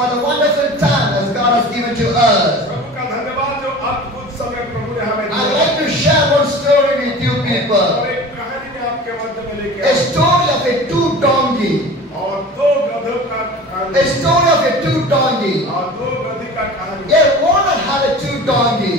for the wonderful time that God has given to us. प्रभु का धन्यवाद जो अद्भुत समय प्रभु ने हमें I'd दिया। like to share one story with you people. और एक कहानी में आपके मध्य में लेके A story of a two donkey. और दो गधों का कहानी। A story of a two donkey. और दो गधी का कहानी। A owner had a two donkey.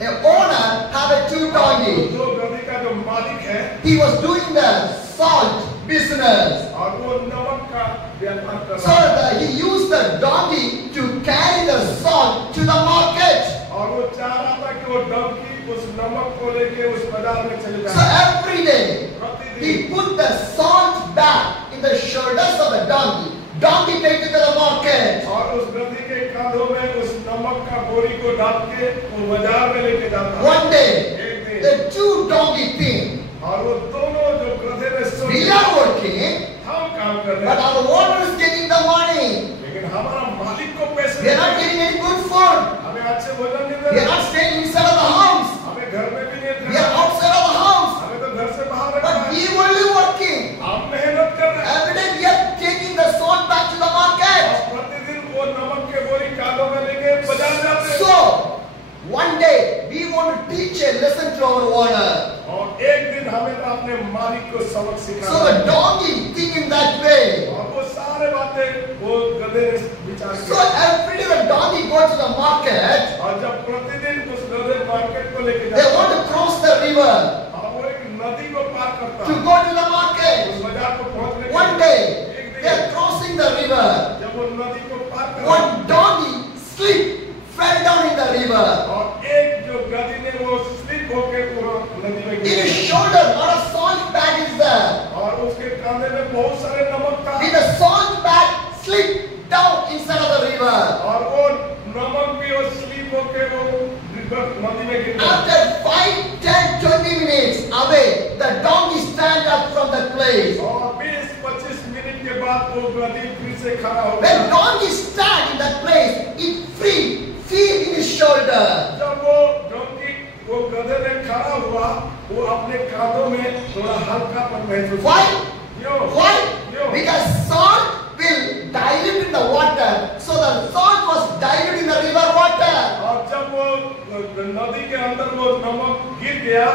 A owner had a two donkey. दो गधी का जो मालिक है, He was doing the salt business. और वो नमक का व्यापार कर So रहा है। he used the donkey to carry the salt to the market. और वो चाह रहा था कि वो डंकी उस नमक को लेके उस बाजार में चले So जाए। every day प्रतिदिन he put the salt bag in the shoulders of the donkey. Donkey take it to the market. और उस गधी के कांधों में उस नमक का बोरी को डाल के वो बाजार में लेके जाता। One day एक दिन the two donkey think, और वो दोनों जो गधे में we सोचे, are working, हम काम कर रहे but हैं, our owner is getting the money. लेकिन हमारा मालिक को पैसे We are not getting any good food. हमें अच्छे भोजन नहीं We दे are रहे, not staying inside of the house. हमें घर में भी नहीं We are रहे, outside of the house. हमें तो घर से बाहर रखा But है। we only working. हम मेहनत कर रहे हैं Every day we are taking the salt back to the market. और प्रतिदिन वो नमक के बोरी कांधों में लेके बाजार जाते हैं। So, one day we want to teach a lesson to our owner. और एक दिन हमें तो अपने मालिक को सबक So सिखाना the है। donkey think in that way. और वो सारे बातें वो गधे ने विचार So किया। every day the donkey goes to the market. और जब प्रतिदिन उस गधे मार्केट को लेके They जाता want है, to cross the river और वो एक नदी को पार करता to है। go to the market. उस बाजार को पहुंचने के One लिए day एक they are दिन crossing the river. जब वो नदी को पार करता One donkey slipped, fell down in the river. और एक जो गधी ने वो स्लिप होके वो नदी में In गिर his गया। shoulder, lot of salt bag is there. और उसके कांधे में बहुत सारे नमक था Did the salt bag slip down inside of the river? और वो नमक भी वो स्लिप होके वो नदी में गिर गया। After 5, 10, 20 minutes away, the donkey stand up from that place. और 20-25 मिनट के बाद वो गधी फिर से खड़ा हो When गया। donkey stand in that place, it free, feel in his shoulder. जब वो डोंकी वो गधे में खड़ा हुआ, वो अपने कांधों में थोड़ा हल्कापन महसूस Why? क्यों? Why? क्यों? Because salt will dilute in the water. So the salt was diluted in the river water. और जब वो नदी के अंदर वो नमक गिर गया,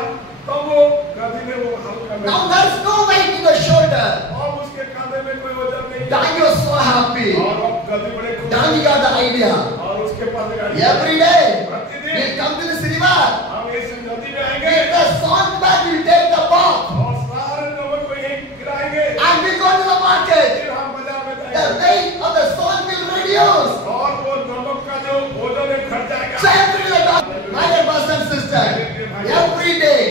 तब वो गधी ने वो हल्का Now महसूस there's no weight in the shoulder. और उसके कांधे में कोई वजन नहीं। Donkey was so happy. और अब गधी बड़े खुश Donkey got the idea. और उसके पास एक आइडिया। Every day, प्रतिदिन we'll come to this river. हम इस नदी में आएंगे With the salt bag, we'll take the bath. और सारे नमक को यहीं गिराएंगे। And we go to the market. फिर हम बाजार में The जाएंगे weight of the salt will reduce. और वो नमक का जो वजन है घट जाएगा। So every day, my dear brothers and sisters, every day,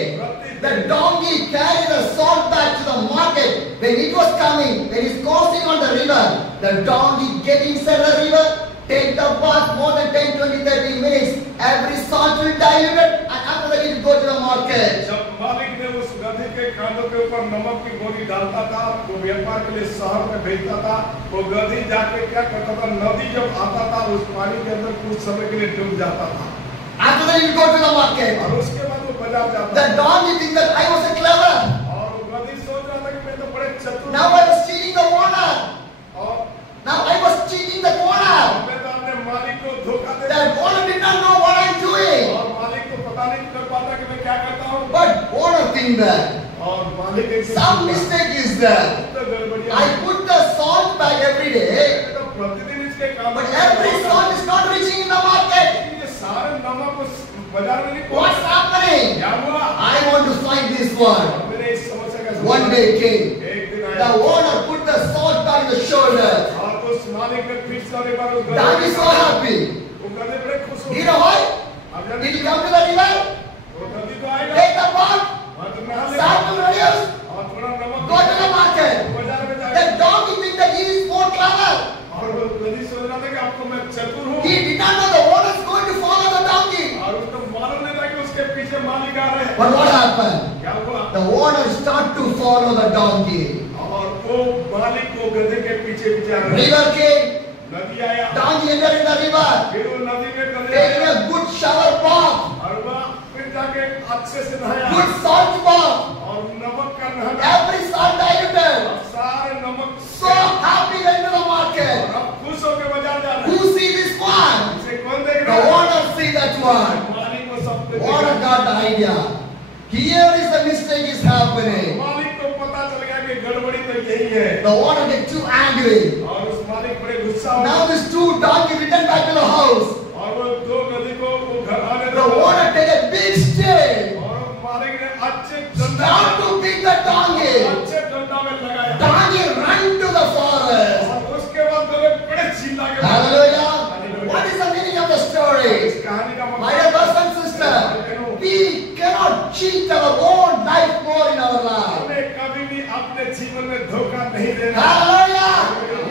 the donkey carried the salt bag to the market. When it was coming, when it's crossing on the river, the donkey get inside the river, take the bath more than 10, 20, 30 minutes. Every salt will dilute it, and after that it will go to the market. जब मालिक ने उस गधी के कांधों के ऊपर नमक की बोरी डालता था, वो व्यापार के लिए शहर में भेजता था, वो गधी जाके क्या करता था, नदी जब आता था उस पानी के अंदर कुछ समय के लिए डूब जाता था After that it will go to the market. और उसके बाद वो बाजार जाता The था donkey think that I was a clever. और वो गधी सोच रहा था कि मैं तो बड़े चतुर Now I was cheating the owner. और Now I was cheating the owner. मैं तो अपने मालिक को धोखा दे The owner did not know what I'm doing. और मालिक को पता नहीं कर पाता कि मैं क्या करता हूँ But owner think that और मालिक एक some mistake is there. I put the salt bag every day, तो प्रतिदिन इसके काम but every salt is not reaching in the market. ये सारे नमक उस बाजार में नहीं What's पहुंचा happening? क्या हुआ I want to find this one. मैंने इस समस्या का One day came. एक दिन The आया owner put the salt bag in the shoulder. और उस मालिक ने फिर सारे बार उस Donkey so happy. वो गधे बड़े खुश हो Do you know why? अब Did he come to the river? वो नदी तो आएगा Take the bath, वहाँ तो नहा ले start to reduce, और थोड़ा नमक go to the market. बाजार में The जाएगा donkey think that he is more clever. और वो गधी सोच रहा था कि आपको मैं चतुर हूँ He did not know the owner is going to follow the donkey. और उसको मालूम नहीं था कि उसके पीछे मालिक आ रहे हैं But what happened? क्या हुआ The owner start to follow the donkey. और वो मालिक को गधे के पीछे पीछे आ रहा है River came, नदी आया donkey entered in the river, फिर वो नदी में गधे taking आया a good shower bath, और वह फिर जाके अच्छे से नहाया good salt bath, और नमक का नहाना every salt diluted. और सारे नमक So happy went to the market. और अब खुश होकर बाजार happening. मालिक को पता चल गया कि गड़बड़ी तो यही है। The owner get too angry. और उस मालिक बड़े गुस्सा हो Now these two donkeys return back to the house. और वो दो गधी को वो घर आने The owner take a big stick. और मालिक ने अच्छे डंडा Start to beat the donkey. अच्छे डंडा में लगाया। Donkey run to the forest. और उसके बाद दोनों बड़े चिल्ला के Hallelujah. What is the meaning of the story? इस कहानी का My dear brothers and sisters, we cannot cheat our own life more in our life. हमें कभी भी अपने जीवन में धोखा नहीं देना। Hallelujah.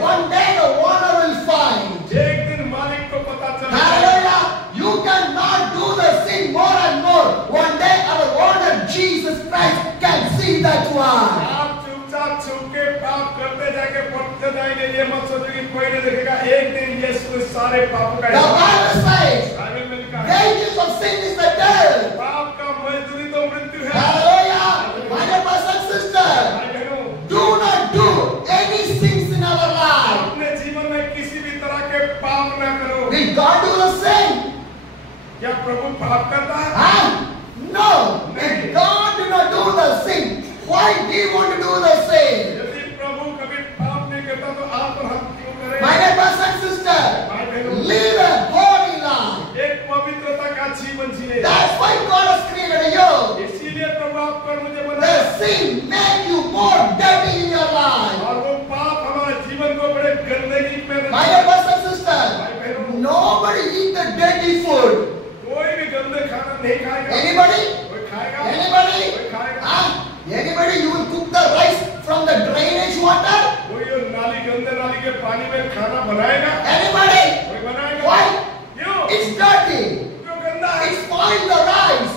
One day the owner will find. एक दिन मालिक को पता चलेगा। Hallelujah. You cannot do the sin more and more. One day our owner Jesus Christ can see that one. आप चुपचाप छुप के पाप करते जाके पढ़ते जाएंगे, ये मत सोचो कि कोई नहीं देखेगा। एक दिन यीशु इस सारे पापों का The Bible says, बाइबल में लिखा है, wages of sin is the death. पाप का मजदूरी तो मृत्यु है। Hallelujah. My dear brothers and sisters, भाई बहनों, do not do any sins in our life. अपने जीवन में किसी भी तरह के पाप ना करो। Did God do the sin? क्या प्रभु पाप करता है? Huh? No. If God did not do the sin, why do you want to do the sin? यदि प्रभु कभी पाप नहीं करता तो आप और हम क्यों करें? My dear brothers and sisters, live a holy life. एक पवित्रता का जीवन जिए। That's why God has created you. इसीलिए प्रभु आपको और मुझे The बनाया। sin make you more dirty in your life. और वो पाप हमारे जीवन को बड़े गंदगी में My dear brothers and sisters, nobody eat the dirty food. कोई भी गंदे खाना नहीं खाएगा। Anybody? कोई खाएगा? Anybody? कोई खाएगा? Huh? Anybody? You will cook the rice from the drainage water? कोई ये नाली गंदे नाली के पानी में खाना बनाएगा? Anybody? कोई बनाएगा? Why? क्यों? It's dirty. क्यों गंदा है? It spoils the rice.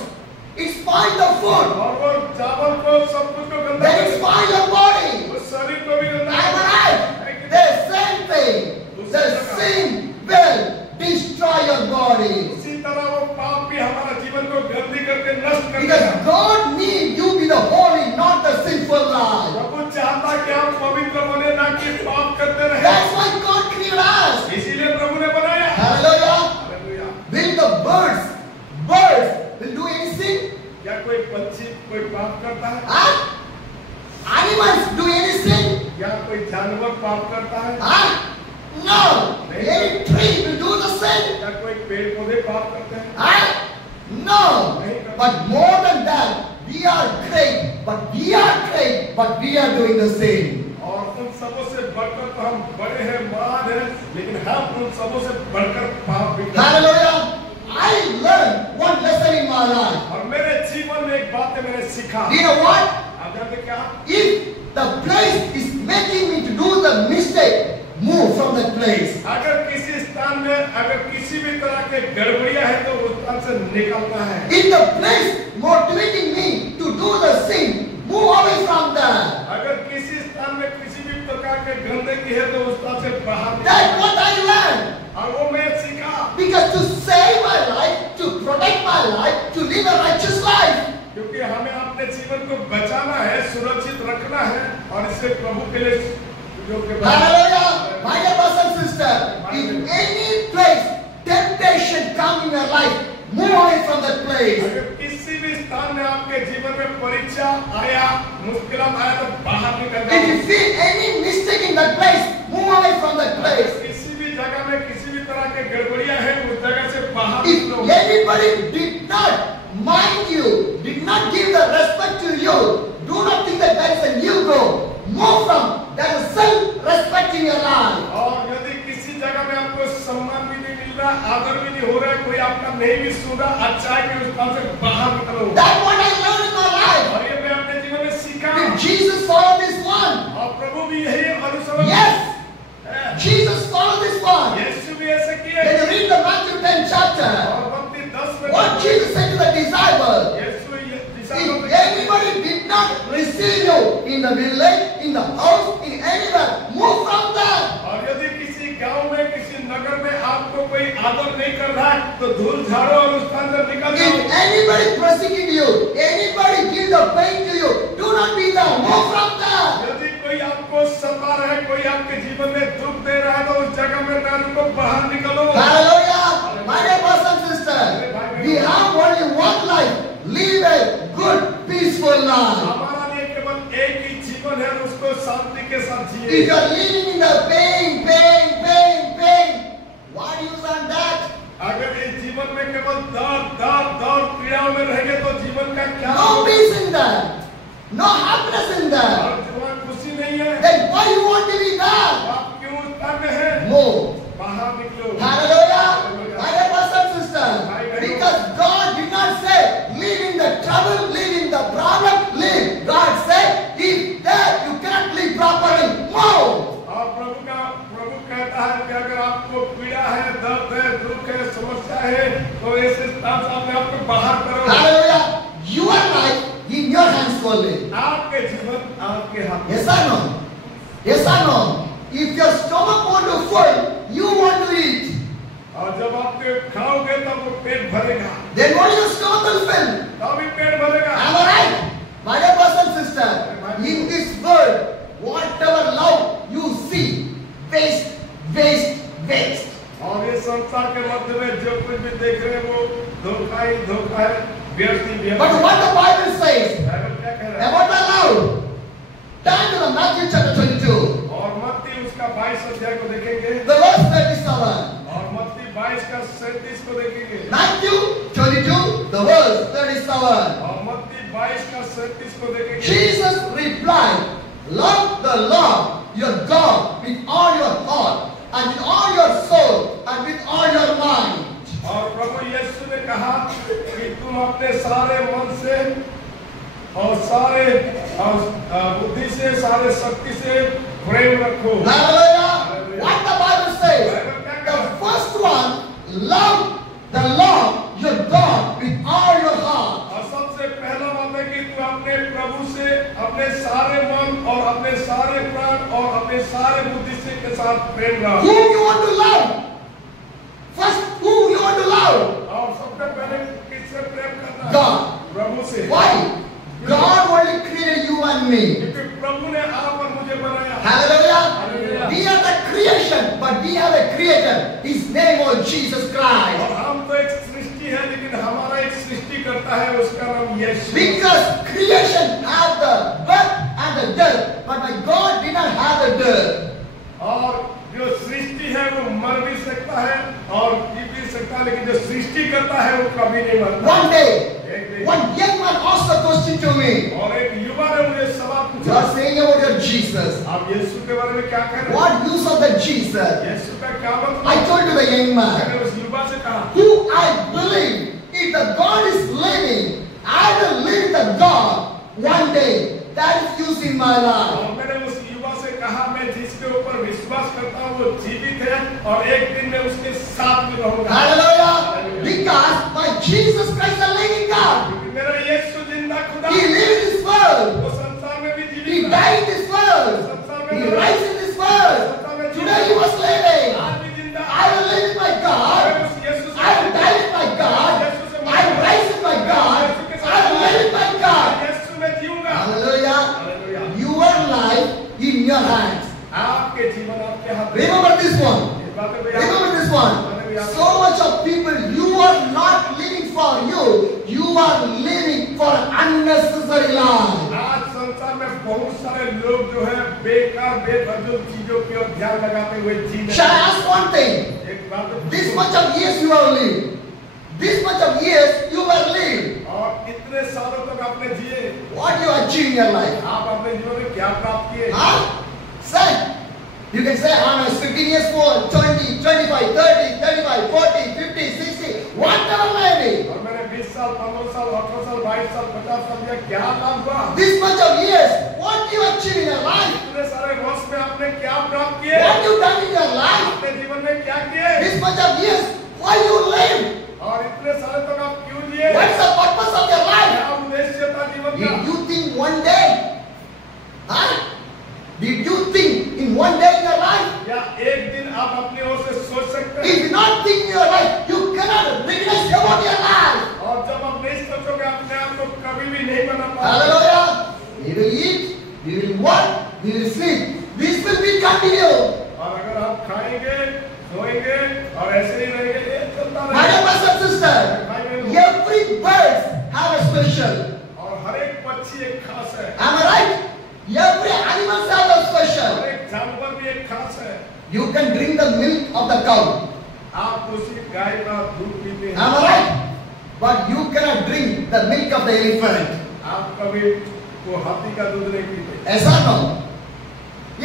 It spoils the food. और वो चावल को सब कुछ को गंदा Then it कर- spoils your body. वो शरीर को भी गंदा Am I कर- right? The same thing. The sin will destroy your body. उसी तरह वो पाप भी हमारा जीवन को गंदी करके नष्ट कर Because देगा। God needs you be the holy, not the sinful life. प्रभु चाहता कि आप पवित्र बने, ना कि पाप करते रहे। That's why God created us. इसीलिए प्रभु ने बनाया। Hallelujah. Hallelujah. Will the birds will do anything? क्या कोई पंछी कोई पाप करता है? Huh? Animals do anything? क्या कोई जानवर पाप करता है? Huh? No. Any tree will do the same? क्या कोई पेड़ पौधे पाप करते हैं? Huh? No. But more than that, we are great, but we are doing the same. और उन सबों से बढ़कर तो हम बड़े हैं, महान हैं, लेकिन हम उन सबों से बढ़कर पाप भी करते हैं। Hallelujah. I learned one lesson in my life. और मेरे जीवन में एक बात है, मैंने सीखा। Do you know what? आप जानते क्या? If the place is making me to do the mistake, move from that place. अगर किसी स्थान में अगर किसी भी तरह के गड़बड़ियां हैं तो उस स्थान से निकलना है। If the place motivating me to do the sin, move away from that. अगर किसी स्थान में किसी भी प्रकार के गंदगी है तो उस स्थान से बाहर That's निकलना what I learned. है। और वो मैं सीखा। Because to save my life, to protect my life, to live a righteous life, क्योंकि हमें अपने जीवन को बचाना है, सुरक्षित रखना है और इसे प्रभु के लिए योग्य बनाना है। hallelujah, my dear brothers and sisters, if any place temptation come in your life, move away from that place. अगर किसी भी स्थान में आपके जीवन में परीक्षा आया, मुश्किल आया तो बाहर निकल If you जाओ। feel any mistake in that place, move away from that place. किसी भी जगह में किसी भी तरह के गड़बड़ियां हैं उस जगह से बाहर If निकलो। anybody did not mind you, did not give the respect to you, do not think that that is a new growth. Move from that is self-respect in your life. और यदि किसी जगह में आपको सम्मान भी नहीं मिल रहा, आदर भी नहीं हो रहा है, कोई आपका नहीं भी सुन रहा, अच्छा है कि उस स्थान से बाहर निकलो। That's what I learned in my life. और ये मैं अपने जीवन में सीखा। Did Jesus follow this one? और प्रभु भी यही अनुसरण Yes. है। Jesus followed this one. यीशु भी ऐसे किए। When you read the Matthew 10 chapter, और मत्ती 10 में what Jesus said to the disciples, यीशु ये if Disha anybody did not receive you in the village, in the house, in anywhere, move from there. और यदि किसी गांव में किसी नगर में आपको कोई आदर नहीं कर रहा है तो धूल झाड़ो और उस स्थान से निकल जाओ। If anybody persecute you, anybody give the pain to you, do not be there, move from there. यदि कोई आपको सता रहा है, कोई आपके जीवन में दुख दे रहा है तो उस जगह में ना रुको, बाहर निकलो। Hallelujah. My dear brothers and sisters, we have only one life. Live a good, peaceful life. हमारा लिए जिए। If you are living in the pain, what use on that? अगर इस जीवन में केवल दर्द पीड़ाओं में रहेंगे तो जीवन का क्या No peace in that. No happiness in that. और जीवन खुशी नहीं है। Then why you want to be there? आप क्यों उस में हैं? Move. बाहर निकलो। Hallelujah. My dear brothers and sisters. Because God did not say, live in the trouble, live in the problem, live. God said, if there you cannot live properly, move. और प्रभु कहता है कि अगर आपको पीड़ा है, दर्द है, दुख है, समस्या है, तो ऐसे स्थान से अपने आप को बाहर करो। Hallelujah. Your life in your hands only. आपके जीवन आपके हाथ में। Yes or no? Yes or no? If your stomach want to full, you want to eat. और जब आप खाओगे तब वो पेट भरेगा। Then what is your stomach will fill? तभी पेट भरेगा। Am I right? My dear brothers and sisters, in this world, whatever love you see, waste. और ये संसार के मध्य में जो कुछ भी देख रहे हैं वो धोखा है, व्यर्थ ही व्यर्थ। But what the Bible says Bible क्या कह रहा है? about the love? Turn to the Matthew chapter 22. और मत्ती उसका 22 अध्याय को देखेंगे। The verse 37. और मत्ती 22 का 37 को देखेंगे। Matthew 22, the verse 37. और मत्ती 22 का 37 को देखेंगे। Jesus replied, love the Lord your God with all your heart and with all your soul and with all your mind. और प्रभु यीशु ने कहा कि तुम अपने सारे मन से और सारे बुद्धि से, सारे शक्ति से प्रेम रखो। Hallelujah. What the Bible says? The first one, love the Lord your God with all your heart. और सबसे पहला बात है कि तू अपने प्रभु से अपने सारे मन और अपने सारे प्राण और अपने सारे बुद्धि से के साथ प्रेम रख। Who you want to love? First, who you want to love? और सबसे पहले किससे प्रेम करना? God. प्रभु से। Why? God only created you and me. क्योंकि प्रभु ने आप और मुझे बनाया। Hallelujah. Hallelujah. We are the creation, but we have a creator. His name was Jesus Christ. और हम तो एक सृष्टि है, लेकिन हमारा एक सृष्टि करता है, उसका नाम यीशु। Because creation had the birth and the death, but my God did not have the death. और जो सृष्टि है वो मर भी सकता है और जी भी सकता है, लेकिन जो सृष्टि करता है वो कभी नहीं मरता। One day, one young man asked a question to me. और एक युवा ने मुझे सवाल You पूछा। are saying about your Jesus. आप यीशु के बारे में क्या कह रहे हैं? What use of the Jesus? यीशु का क्या मतलब? I told to the young man, मैंने उस युवा से कहा, who I believe, if the God is living, I will live the God one day. That is use in my life. और मैंने उस युवा से कहा, मैं जिसके ऊपर विश्वास करता हूँ वो जीवित है और एक दिन मैं उसके साथ में रहूंगा। Hallelujah. Because my Jesus Christ is a living God. क्योंकि मेरा यीशु जिंदा खुदा He lived in this world. वो संसार में भी He जीवित है। died in this world. He rise in this world. Today he was living. आज भी जिंदा है। I will live in my God. मैं उस यीशु से- I will die in my God. I will rise in my God. I will live in my God. यीशु में जीऊंगा। Hallelujah. Hallelujah. Your life in your hands. आपके जीवन आपके हाथ में। Remember this one. इस बात को याद Remember this one. So much of people, you are not living for you. You are living for unnecessary life. आज संसार में बहुत सारे लोग जो है बेकार बेफजूल चीजों की ओर ध्यान लगाते हुए जी रहे हैं। Shall I ask one thing? एक बात This much of years you have lived. This much of years you have lived. और इतने सालों तक आपने जिए, What you achieve in your life? आप अपने जीवन में क्या प्राप्त किए? Huh? Say. You can say, I'm 15 years old, 20, 25, 30, 35, 40, 50, 60, whatever may be. और मैंने 20 साल, 15 साल, 18 साल, 22 साल, 50 साल दिया, क्या लाभ हुआ? This much of years, what you achieve in your life? इतने सारे वर्ष में आपने क्या प्राप्त किए? What you done in your life? अपने जीवन में क्या किए? This much of years, why you live? और इतने सालों तक आप क्यों जिए? What's the purpose of your life? क्या उद्देश्य था जीवन का? Did you think one day? Huh? Did you think in one day in your life? या एक दिन आप अपनी ओर से सोच सकते हैं? If you not think in your life, you cannot recognize about your life. और जब आप नहीं सोचोगे अपने आप को कभी भी नहीं बना पाओगे। Hallelujah. We will eat, we will work, we will sleep. This will be continued. और अगर आप खाएंगे, सोएंगे और ऐसे ही रहेंगे, ये चलता My dear रहेगा। brothers and sisters, every bird have a special. और हर एक पक्षी एक खास है। Am I right? Every animal have a special. हर एक जानवर भी एक खास है। You can drink the milk of the cow. आप उसी गाय का दूध पीते हैं। Am I right? But you cannot drink the milk of the elephant. आप कभी वो हाथी का दूध नहीं पीते। ऐसा no?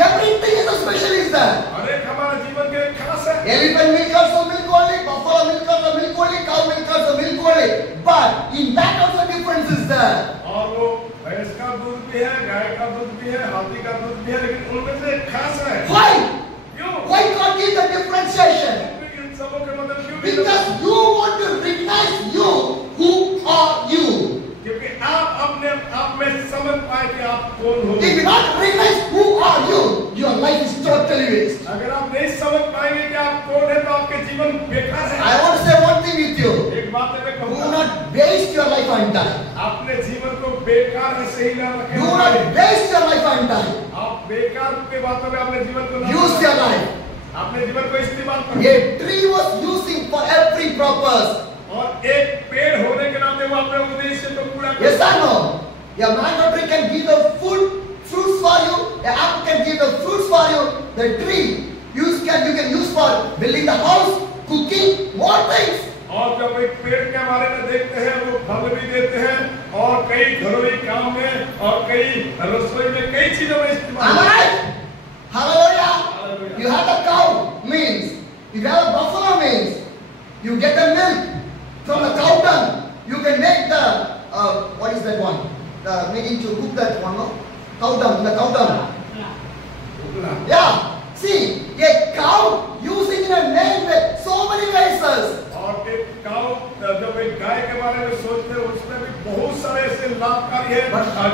Everything is special is there. हर एक हमारे जीवन के एक खास है। Elephant milk also milk only, buffalo milk also milk only, cow milk also milk only. But in that also difference is there. और वो भैंस का दूध भी है, गाय का दूध भी है, हाथी का दूध भी है, लेकिन उनमें से एक खास है। Why? क्यों? Why God give the differentiation? इन सबों के मतलब क्यों? Because you want to recognize you, who are you. क्योंकि आप अपने आप में समझ पाए कि आप कौन हो। If you not recognize who are you, your life is totally waste. अगर आप नहीं समझ पाएंगे कि आप कौन है, तो आपके जीवन बेकार है। I want to say one thing with you. एक बात मैं Do कहूँगा, not waste your life on time. अपने जीवन को बेकार में सही ना रखें। Do not waste your life on time. आप बेकार के बातों में अपने जीवन को ना Use your life. अपने जीवन को इस्तेमाल करें। A tree was using for every purpose. और एक पेड़ होने के नाते वो अपने उद्देश्य को पूरा करे। Yes or no? A mango tree can give the fruits for you. A apple can give the fruits for you. The tree you can use for building the house, cooking, more things. और जब एक पेड़ के बारे में देखते हैं, वो फल भी देते हैं और कई घरेलू काम में और कई रसोई में कई चीजों में इस्तेमाल। Am I right? Hallelujah. You have a cow means you have a buffalo means you get the milk from the cow dung. You can make the what is that one? The making to cook that one, no? Cow dung, the cow dung. Yeah. See, a cow using in a name with so many races. और एक काऊ, जब एक गाय के बारे में सोचते हैं, उसमें भी बहुत सारे ऐसे लाभकारी है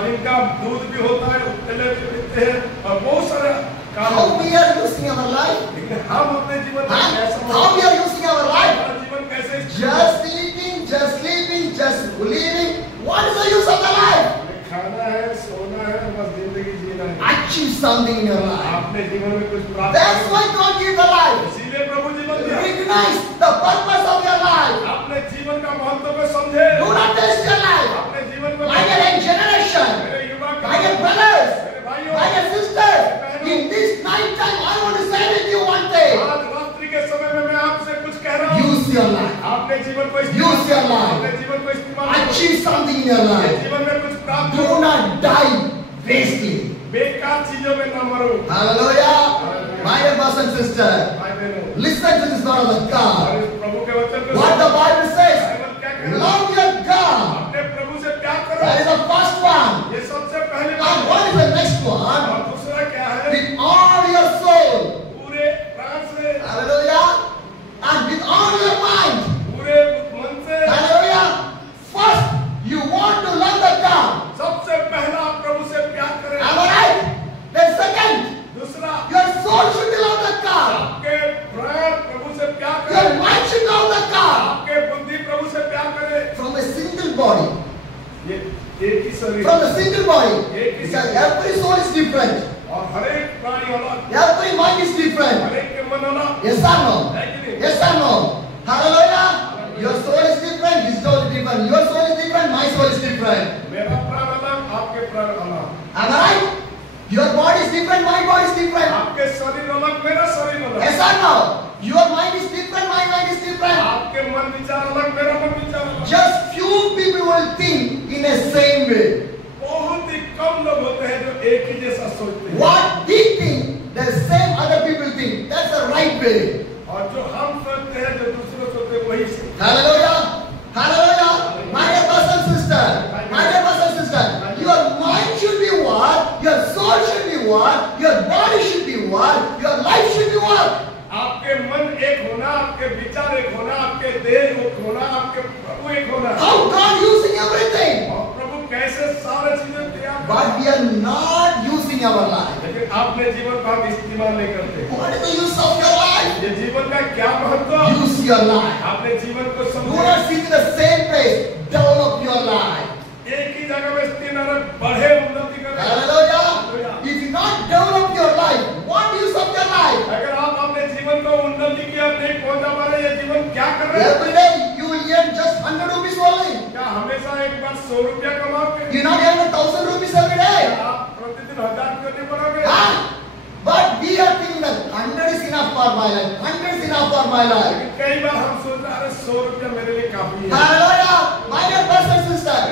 जिनका दूध भी होता है, उत्तले भी पीते हैं और बहुत सारे How we are using our life? हम अपने जीवन में कैसे How we are using our life? हमारा जीवन कैसे Just eating, just sleeping, just living. What is the use of the life? खाना है, सोना है, बस जिंदगी जीना है। Achieve something in your life. आपने जीवन में कुछ प्राप्त That's why God gives the life. इसीलिए प्रभु जीवन दिया। Recognize the purpose of your life. अपने जीवन का महत्व को समझे। Do not waste your life. अपने जीवन को My young generation, मेरे युवा my young brothers, मेरे भाइयों, my young sisters, in this night time, I want to say with you one thing. आज रात्रि के समय में मैं आपसे कुछ कह रहा हूँ। Use your life. आपने जीवन को Use your life. अपने जीवन को इस्तेमाल करो। Achieve something in your life. जीवन में कुछ प्राप्त Do करो। not die wastely. बेकार चीजों में न मरो। Hallelujah. My dear brothers and sisters, भाई बहनों, listen to this word of the God. और इस प्रभु के वचन को What the Bible says, Bible क्या कहता है? love your God. अपने प्रभु से प्यार करो। That is the first one. ये सबसे पहली And बात है। what is the next one? और दूसरा क्या है? With all your soul. पूरे प्राण से, Hallelujah. And with all your mind. पूरे मन से, Hallelujah. First, you want to love the God. सबसे पहला आप प्रभु से प्यार करें। Am I right? Then second, दूसरा, your soul should be love the God. आपके प्राण प्रभु से प्यार Your करें। mind should love the God. आपके बुद्धि प्रभु से प्यार करें। From a single body. ये एक ही शरीर From a single body. एक ही Because शरीर every soul is different. और हर एक प्राणी अलग, Every mind is different. हर एक के मन अलग। Yes or no? है कि नहीं? Yes or no? Hallelujah. Your soul is different. His soul is different. Your soul is different. My soul is different. मेरा प्राण अलग, आपके प्राण अलग। Am I right? Your body is different. My body is different. आपके शरीर अलग, मेरा शरीर अलग। Yes or no? Your mind is different. My mind is different. आपके मन विचार अलग, मेरा मन विचार अलग। Just few people will think in a same way. बहुत ही कम लोग होते हैं जो एक ही जैसा सोचते हैं। What we think, the same other people think. That's the right way. और जो हम सोचते हैं, जो दूसरे सोचते हैं, वही से। Hallelujah. Hallelujah. My dear brothers and sisters. My dear brothers and sisters. Your mind should be what? Your soul should be what? Your body should be what? Your life should be what? आपके मन एक होना, आपके विचार एक होना, आपके देह एक होना, आपके प्रभु एक होना। How God using everything. और प्रभु कैसे सारे चीजें तैयार कर- But we are not using our life. लेकिन आपने जीवन का आप इस्तेमाल नहीं करते। What is the use of your life? ये जीवन का क्या महत्व? Use your life. आपने जीवन को Do समझा। not sit in the same place. Develop your life. एक ही जगह में स्थिर न रहे, बढ़े, उन्नति करें। Hallelujah. If you not develop your life, what use of your life? अगर आप अपने जीवन को उन्नति की ओर नहीं पहुंचा पा रहे, ये जीवन क्या कर रहे हैं? Every day you will earn just 100 rupees only. क्या हमेशा एक बार 100 रुपया कमाओगे? You not earn 1,000 rupees every day. आप प्रतिदिन 1000 रुपये नहीं बनाओगे? Huh? But enough for my life. 100 is enough for my life. लेकिन कई बार हम सोच रहे हैं, अरे 100 रुपया मेरे लिए काफी है। Hallelujah. My dear brothers and sisters,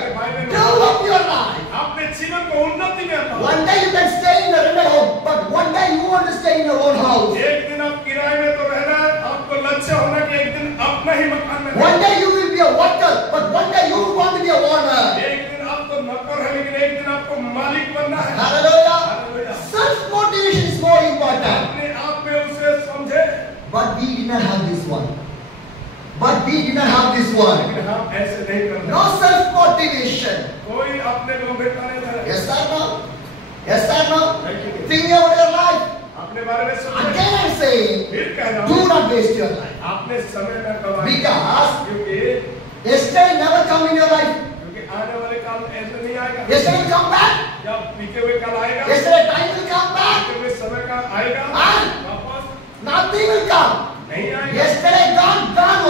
develop your life. अपने जीवन को उन्नति में लाओ। One day you can stay in a rented home, but one day you want to stay in your own house. एक दिन आप किराए में तो रहना है, आपको लक्ष्य होना कि एक दिन अपना ही मकान में One day you will be a worker, but one day you want to be a owner. एक दिन आप तो नौकर है, लेकिन एक दिन आपको मालिक बनना है। Hallelujah. Hallelujah. Self motivation is more important. अपने आप में उसे समझे। But we did not have this one. But we did not have this one. लेकिन हम ऐसे नहीं करते। No self motivation. कोई अपने को बेटा नहीं दे रहा। Yes or no? Yes or no? नहीं। Think about your life. अपने बारे में सोचो। Again I'm saying, फिर कह रहा do हूँ, not waste your life. आपने समय न गवाएं। Because क्योंकि yesterday never come in your life. आने वाले काल में ऐसे नहीं आएगा। Yesterday will come back. जब बीते हुए कल आएगा, Yesterday time will come back. बीते हुए समय का आएगा, हाँ। वापस Nothing will come. नहीं आएगा। Yesterday gone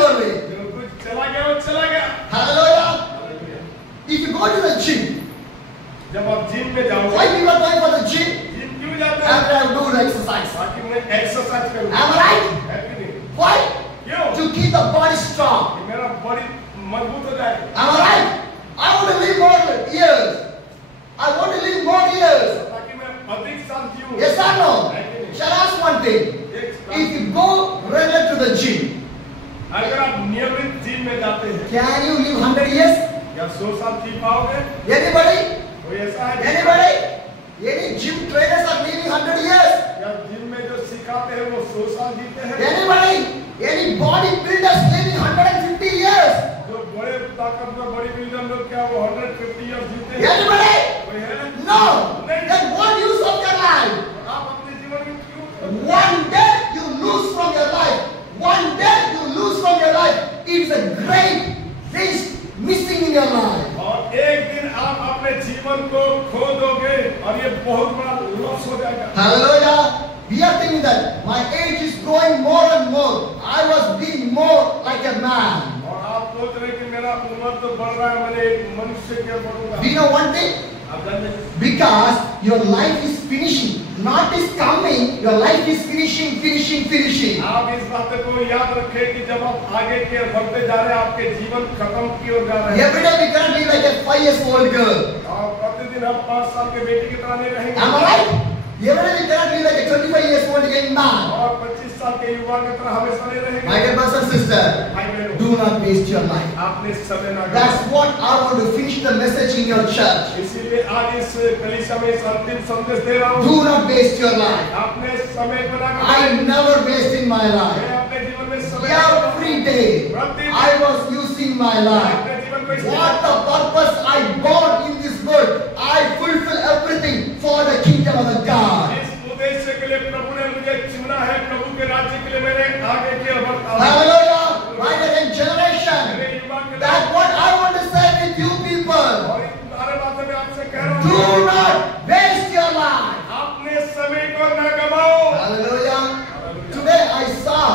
away. जो कुछ चला गया वो चला गया। Hallelujah. If you go to the gym, जब आप जिम में जाओगे, why people are going for the gym? Gym क्यों जाते हैं? After I do the exercise. ताकि मैं एक्सरसाइज करूं। Am I right? है कि नहीं? Why? क्यों? To keep the body strong. कि मेरा बॉडी मजबूत हो जाए। Am I right? I want to live more years. I want to live more years. ताकि मैं अधिक साल जीऊं। Yes or no? है कि नहीं? Shall I ask one thing? If you go regular to the gym, अगर आप नियमित जिम में जाते हैं, can you live 100 years? क्या 100 साल जी पाओगे? Anybody? कोई ऐसा है? Anybody? Any gym trainers are living 100 years? या जिम में जो सिखाते हैं वो 100 साल जीते हैं? Anybody? Any bodybuilders living 150 years? जो बड़े ताकतवर बॉडी बिल्डर लोग क्या वो 150 इयर्स जीते हैं? Anybody? कोई है? No. नहीं। Then what use of your life? आप अपने जीवन में क्यों? One day you lose from your life. One day you lose from your life. It's a great risk missing in your life. और एक दिन आप अपने जीवन को खो दोगे और ये बहुत बड़ा लॉस हो जाएगा। Hallelujah. We are thinking that my age is growing more and more. I was being more like a man. और आप सोच रहे कि मेरा उम्र तो बढ़ रहा है, मैं एक मनुष्य के बनूंगा। Do you know one thing? आप जानते हैं? Because your life is finishing, not is coming. Your life is finishing. आप इस बात को याद रखें कि जब आप आगे के बढ़ते जा रहे हैं, आपके जीवन खत्म की ओर जा रहे हैं। Every day we cannot live like a 5-year-old girl. और प्रतिदिन हम 5 साल के बेटी की तरह नहीं रहेंगे। Am I right? Every day we cannot live like a 25-year-old young man. और 25 साल के युवा की तरह हमेशा नहीं रहेंगे। My dear brothers and sisters, भाई बहनों, do not waste your life. आपने समय ना That's गवाएं। what I want to finish the message in your church. इसीलिए आज इस कलीसिया में इस अंतिम संदेश दे रहा हूँ। Do not waste your life. आपने समय को ना I गवाएं। never waste in my life. मैं अपने जीवन में समय Every day I was using my life. अपने जीवन को What the purpose I born in this world, I fulfill everything for the kingdom of the God. इस उद्देश्य के लिए प्रभु ने मुझे चुना है। प्रभु के राज्य के लिए मैंने आगे की ओर बढ़ता हूँ। Hallelujah! My dear generation, मेरे युवा के लिए that's what I want to say with you people. और इन सारे बातें मैं आपसे कह रहा Do हूँ। not waste your life. अपने समय को न गवाओ। Hallelujah! Today I saw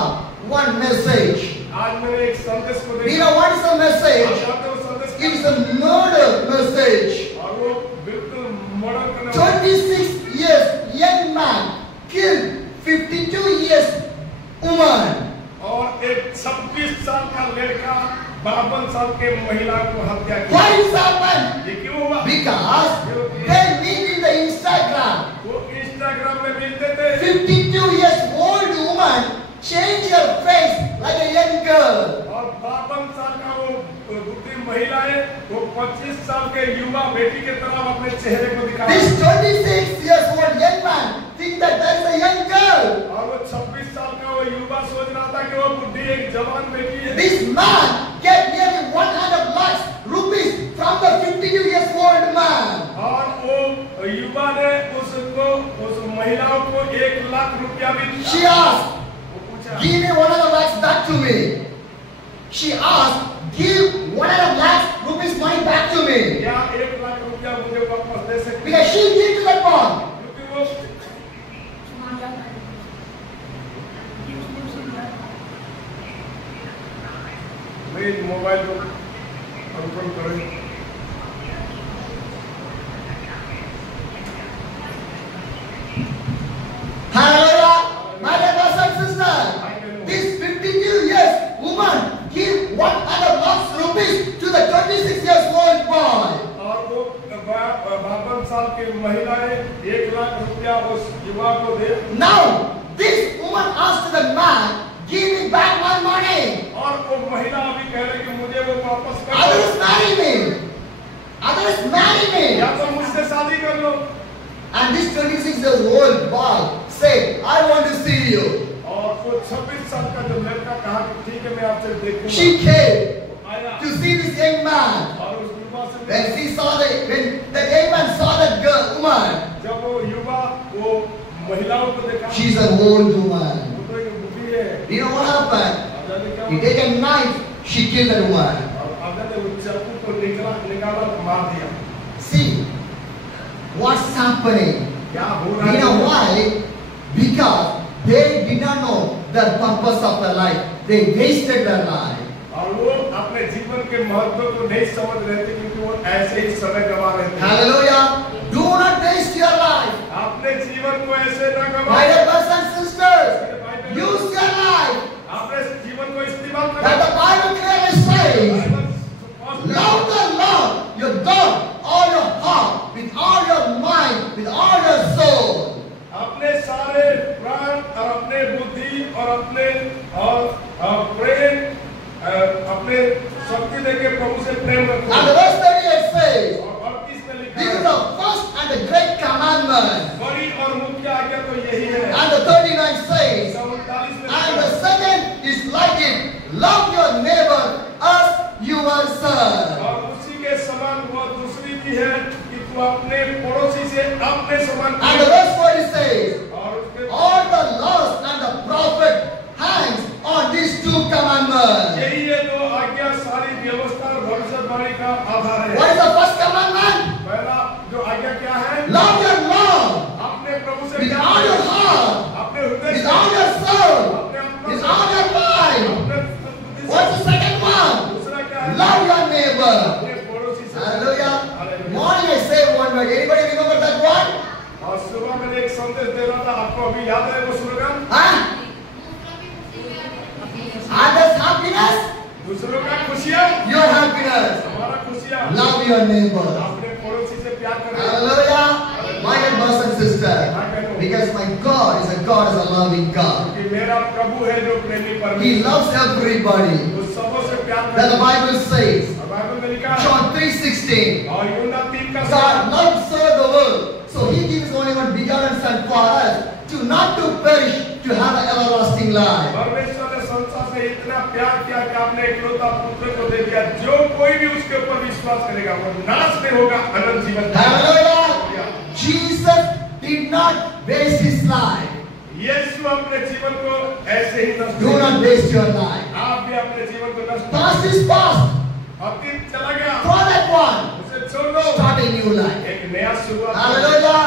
one message. आज मैंने एक संदेश को You देखा। know what is the आप message? जानते हो संदेश It is a murder message. और वो बिल्कुल मर्डर करने 26 years young man killed 52 years woman. और एक 26 साल का लड़का 52 साल के महिला को हत्या की। Why is happened? ये क्यों हुआ? Because they meet in the Instagram. वो इंस्टाग्राम में मिलते थे। 52 years old woman change her face like a young girl. और 52 साल का वो दूसरी महिला है, वो 25 साल के युवा बेटी के तरह अपने चेहरे को दिखा। This 26 years old young man think that there is a young girl. और वो 26 साल का वो युवा सोच रहा था कि वो बुढ़ी एक जवान बेटी है। This man get nearly 100 lakhs rupees from the 52 years old man. और वो युवा ने उसको उस महिला को 1 लाख रुपया भी दिया। She asked, वो पूछा, give me 100 lakhs back to me. She asked, give 100 lakhs rupees money back to me. क्या 1 लाख रुपया मुझे वापस दे सकती है? Because she gave to that man. क्योंकि वो मेरे मोबाइल को कंट्रोल करें। Hallelujah. My dear brothers and sisters. युवा को दे। Now, this woman asked the man, give me back my money. और वो महिला अभी कह रही कि मुझे वो वापस कर दो। Others marry me. Others marry me. या तो मुझसे शादी कर लो। And this 26 years old boy said, I want to see you. और वो 26 साल का जो लड़का कहा कि ठीक है मैं आपसे देखूंगा। She came आया to see this young man. और उस युवा से When the young man saw that woman, जब वो युवा वो महिलाओं को देखा, she's an old woman. वो तो एक बुढ़ी है। You know what happened? आप जाने क्या He हुआ? take a knife, she killed that woman. और आप जाने वो चाकू को निकाला मार दिया। See, what's happening? क्या हो रहा You है? know why? Because they did not know the purpose of their life. They wasted their life. और वो अपने जीवन के महत्व को नहीं समझ रहे थे क्योंकि वो ऐसे ही समय गवा रहे थे। Hallelujah. Do not waste your life. अपने जीवन को ऐसे न My गवाओ। dear brothers and sisters, use your life. अपने जीवन को इस्तेमाल That करो। the Bible clearly says, love the Lord your God, all your heart, with all your mind, with all your soul. अपने सारे प्राण और अपने बुद्धि और अपने प्रेम अपने शक्ति देके प्रभु से प्रेम रखो। And the verse 38 says, और 38 में लिखा this is है, the first and the great commandment. बड़ी और मुख्य आज्ञा तो यही है। And the 39 says, 39 में and the लिखा है, second is like it, love your neighbor as yourself. और उसी के समान वो दूसरी भी है कि तू अपने पड़ोसी से अपने समान And the verse 40 says, और उसके all the laws and the prophet hangs on these two commandments. यही है दो आज्ञा सारी व्यवस्था और भविष्यवाणी का आधार है। What is the first commandment? पहला जो आज्ञा क्या है? Love your Lord अपने प्रभु से with प्यार all your करो। heart, अपने हृदय with से, all your soul, अपने आत्मा with से, all your mind. अपने बुद्धि से। What's the second one? दूसरा क्या है? Love your neighbor. अपने पड़ोसी से। Hallelujah. Hallelujah. Morning I say one word. Anybody remember that one? और सुबह मैंने एक संदेश दे रहा था, आपको अभी याद है वो स्लोगन? Huh? Others' happiness, दूसरों का खुशियाँ, your happiness. हमारा खुशियाँ। Love your neighbor. अपने पड़ोसी से प्यार करें। Hallelujah. My dear brothers and sisters, because my God is a loving God. कि मेरा प्रभु है जो प्रेमी He परमेश्वर। loves everybody. वो सबों से प्यार Then the करता है। Bible says, और बाइबल में लिखा है, John 3:16, और यूहन्ना 3 का God loved so the world, so He gives His only one begotten Son for us, to not to perish, to have an everlasting life. परमेश्वर ने संसार से इतना प्यार किया कि आपने एकलौता पुत्र को दे दिया, जो कोई भी उसके ऊपर विश्वास करेगा वो नाश नहीं होगा, अनंत जीवन Hallelujah. Jesus did not waste His life. यीशु अपने जीवन को ऐसे ही नष्ट Do not waste your life. आप भी अपने जीवन को नष्ट Past is past. अतीत चला गया, Throw that one. उसे छोड़ दो, Start a new life. एक नया शुरुआत। Hallelujah.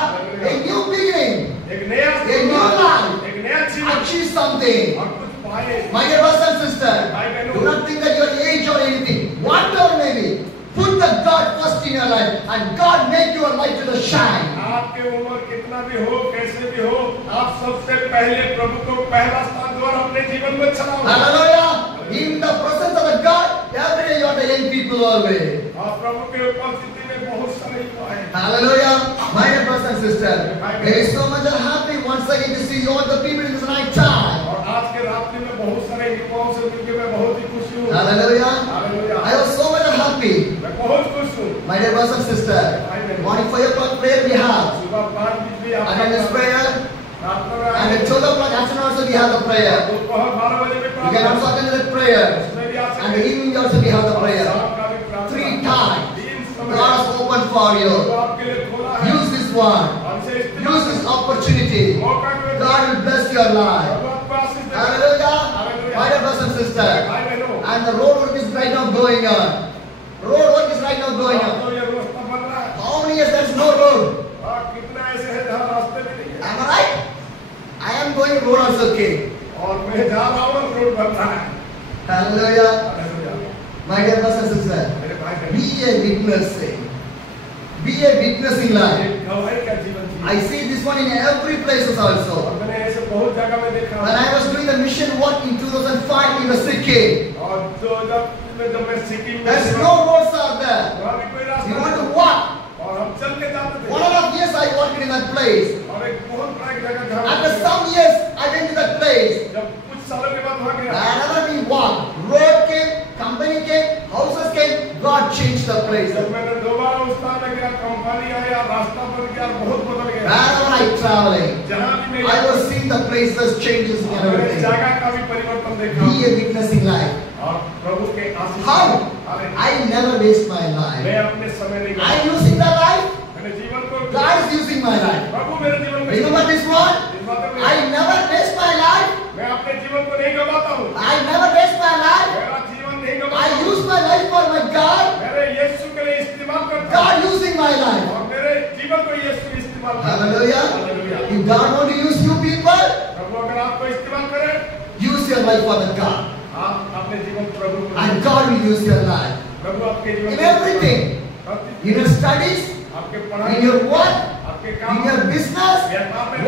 A new beginning. एक नया A new life. एक नया जीवन Achieve something. और कुछ पाए। My dear brothers and sisters, do not think that your age or anything, whatever may be, put the God first in your life, and God make your life to the shine. आपके उम्र कितना भी हो, कैसे भी हो, आप सबसे पहले प्रभु को पहला स्थान दो और अपने जीवन में चलाओ। Hallelujah. In the presence of the God, every day you are the young people always. और प्रभु के उपस्थिति में बहुत सारे युवा हैं। Hallelujah. My dear brothers and sisters, there is so much happy once again to see all the people in this night time. और आज के रात्रि में बहुत सारे युवाओं से मिलकर मैं बहुत ही खुश हूँ। Hallelujah. Hallelujah. I was so much happy. मैं बहुत खुश हूँ। My dear brothers and sisters, morning 5 o'clock prayer we have. सुबह 5 बजे आप Attendance prayer. प्रार्थना में And at 12 o'clock afternoon also we have the prayer. दोपहर 12 बजे में You can also attend the prayer. उसमें भी आ And सकते the हैं। evening also we have the prayer. शाम का भी प्रार्थना। 3 times. 3 समय God has opened for तो you. आपके लिए खोला है। Use this one. और इसे इस्तेमाल Use this opportunity. मौका को God will bless your life. प्रभु आपको आशीष दे। Hallelujah. Hallelujah. My dear brothers and sisters. भाई बहनों, And the road work is right now going on. Road work is right now going अब on. तो ये रास्ता बन रहा है। How many years there is no road? कितना ऐसे है जहाँ रास्ते भी नहीं है। Am I right? I am going road also okay. और मैं जा रहा हूँ रोड बन रहा है। Hallelujah. Hallelujah. My dear brothers and sisters. मेरे भाई बहनों, Be a witnessing. Be a witnessing life. एक गवाही का जीवन जिए। I see this one in every places also. और मैंने ऐसे बहुत जगह में देखा। When I was doing the mission work in 2005 in the Sikkim, और जब मैं सिक्किम में there's सेवा- no roads are there. वहाँ भी कोई रास्ता You want to नहीं। walk. और हम चल के जाते थे। 1.5 years I worked in that place. और एक बहुत बड़ा जगह जहाँ After some years, I went to that place. जब कुछ सालों के बाद वहाँ गया Wherever we walked, road came, company came, houses came, God changed the place. जब मैंने दोबारा उस स्थान में गया कंपनी आया रास्ता बन गया बहुत बदल गया Wherever I traveling, जहाँ भी मैं I was seeing the places changes and मैंने everything. जगह का भी परिवर्तन देखा Be a witnessing life. और प्रभु के आशीष How? अरे I never waste my life. मैं अपने समय नहीं I am using the life. मैंने जीवन को God is using my life. प्रभु मेरे जीवन में Remember this one? इस बात में I never waste my life. मैं अपने जीवन को नहीं गवाता हूँ I never waste my life. मेरा जीवन नहीं I गवाता हूँ use my life for my God. मेरे यीशु के लिए इस्तेमाल करता हूँ God using my life. और मेरे जीवन को यीशु इस्तेमाल करता है Hallelujah. Hallelujah If God want to use you people, प्रभु अगर आपको इस्तेमाल करे use your life for the God. आप अपने जीवन प्रभु को And God will use your life. प्रभु आपके जीवन In everything. In your studies, आपके in पढ़ाई your work, आपके in काम your business,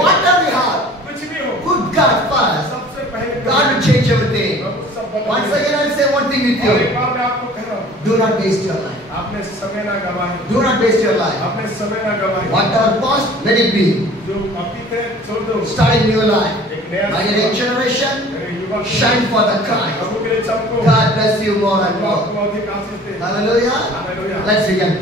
whatever you have. कुछ भी हो Good God first. सबसे पहले God will change everything. प्रभु सब बदल Once देगा। again, I'll say one thing with और एक you. बार मैं आपको कह रहा हूँ Do not waste your life. आपने समय ना गवाए Do not waste your life. आपने समय ना गवाए Whatever past, let it be. जो अतीत है छोड़ दो Start a new life. एक नया My next generation, मेरे युवा shine for the Christ. प्रभु के लिए चमको God bless you more and Prabhu more. आपको अधिक आशीष दे Hallelujah. Hallelujah Let's begin.